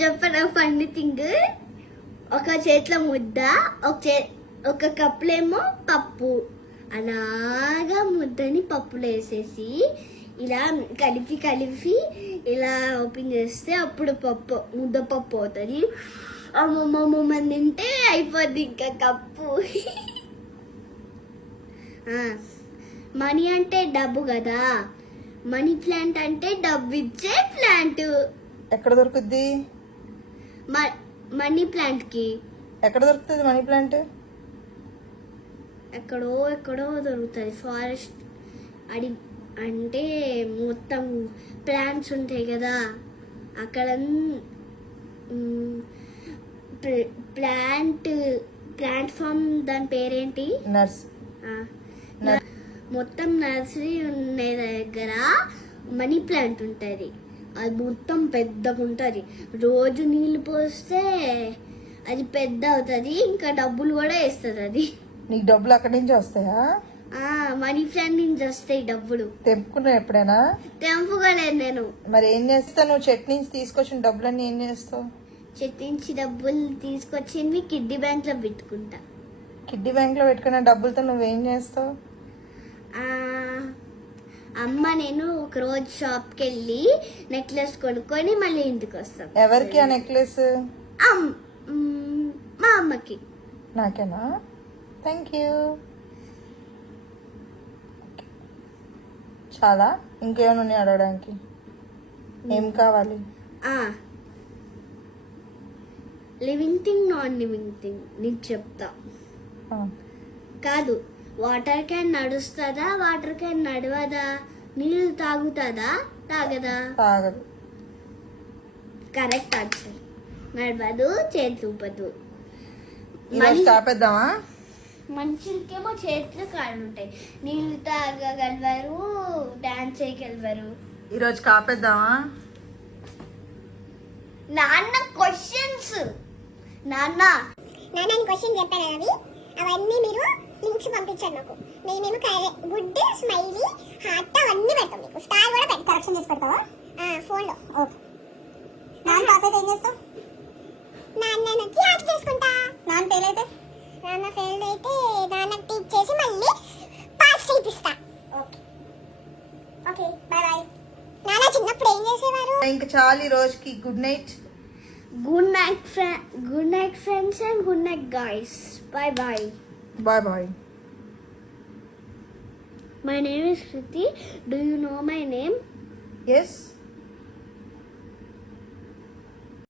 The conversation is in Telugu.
చెప్పన ఫన్నీ థింగ్. ఒక చేతిలో ముద్ద, ఒక కప్పులేమో పప్పు. అలాగా ముద్దని పప్పులో వేసేసి ఇలా కలిపి ఇలా ఓపెన్ చేస్తే అప్పుడు ముద్దపప్పు అవుతుంది. అమ్మమ్మ తింటే అయిపోద్ది ఇంకా కప్పు. మనీ అంటే డబ్బు కదా, మనీ ప్లాంట్ అంటే డబ్బు ఇచ్చే ప్లాంట్. ఎక్కడ దొరుకుద్ది మనీ ప్లాంట్ కి? ఎక్కడ దొరుకుతుంది మనీ ప్లాంట్? ఎక్కడో దొరుకుతుంది. ఫారెస్ట్ అంటే మొత్తం ప్లాంట్స్ ఉంటాయి కదా అక్కడ. ప్లాంట్ ఫామ్ దాని పేరేంటి? మొత్తం నర్సరీ ఉండే దగ్గర మనీ ప్లాంట్ ఉంటుంది. అది మొత్తం పెద్దగా ఉంటుంది. రోజు నీళ్ళు పోస్తే అది పెద్ద అవుతుంది, ఇంకా డబ్బులు కూడా వేస్తుంది అది. నీకు డబ్బులు అక్కడి నుంచి వస్తాయా? మనీ ప్లాంట్ నుంచి వస్తాయి డబ్బులు. తెంపుకున్నా ఎప్పుడైనా? తెంపుకోలేదు నేను. మరి ఏం చేస్తావు నువ్వు? చెట్టు నుంచి తీసుకొచ్చిన డబ్బులన్నీ ఏం చేస్తావు? చెట్టు నుంచి డబ్బులు తీసుకొచ్చింది కిడ్డీ బ్యాంక్ లో పెట్టుకుంటా. కిడ్డీ బ్యాంక్ లో పెట్టుకున్న డబ్బులతో నువ్వేం చేస్తావు? అమ్మ నేను ఒక రోజు షాప్కి వెళ్ళి నెక్లెస్ కొనుక్కొని మళ్ళీ ఇంటికి వస్తాం. ఎవరికి ఆ నెక్లెస్? మా అమ్మకి. నాకేనా? Thank you. చాలా ఇంకేమైనా ఉన్నాయి అడగడానికి? ఏం కావాలి? Living thing, non living thing నీకు చెప్తా. కాదు, వాటర్ క్యాన్ నడుస్తుందా, వాటర్ క్యాన్ నడవదా? నీళ్ళు తాగుతుందా, తాగదా? తాగదు. Correct answer. నడవదు, చేతులు ఊపదు. ఆపేద్దామా? మనుషులకేమో చేతులు కాళ్ళు ఉంటాయి, నీళ్ళు తాగగలవారు, డాన్స్ చేయగలవారు. ఈరోజు కాపేద్దామా? నాన్న క్వశ్చన్స్. నాన్న క్వశ్చన్ చెప్పాను. అవన్నీ మీరు లింక్స్ పంపించండి నాకు. మేము గుడ్ స్మైలీ హార్ట్ అవన్నీ పెడతాం. మీకు స్టార్ కూడా పెట్టి కరెక్షన్ చేసి పెడతావా ఫోన్లో? ఓకే. నాన్న పాస్ అయితే ఏం చేస్తావు? నాన్నకి హార్ట్ చేసుకుంటా. నాన్న ఫెయిల్ అయితే నాన్నకి టీచ్ చేసి మళ్ళీ పాస్ చేపిస్తా. Okay okay, bye bye. నాన్న చిన్నప్పుడు ఏం చేసేవారు? ఇంకా చాలు ఈ రోజుకి. Good night. Good night, friends, and good night, guys. Bye bye. Bye bye. My name is Kriti. Do you know my name? Yes.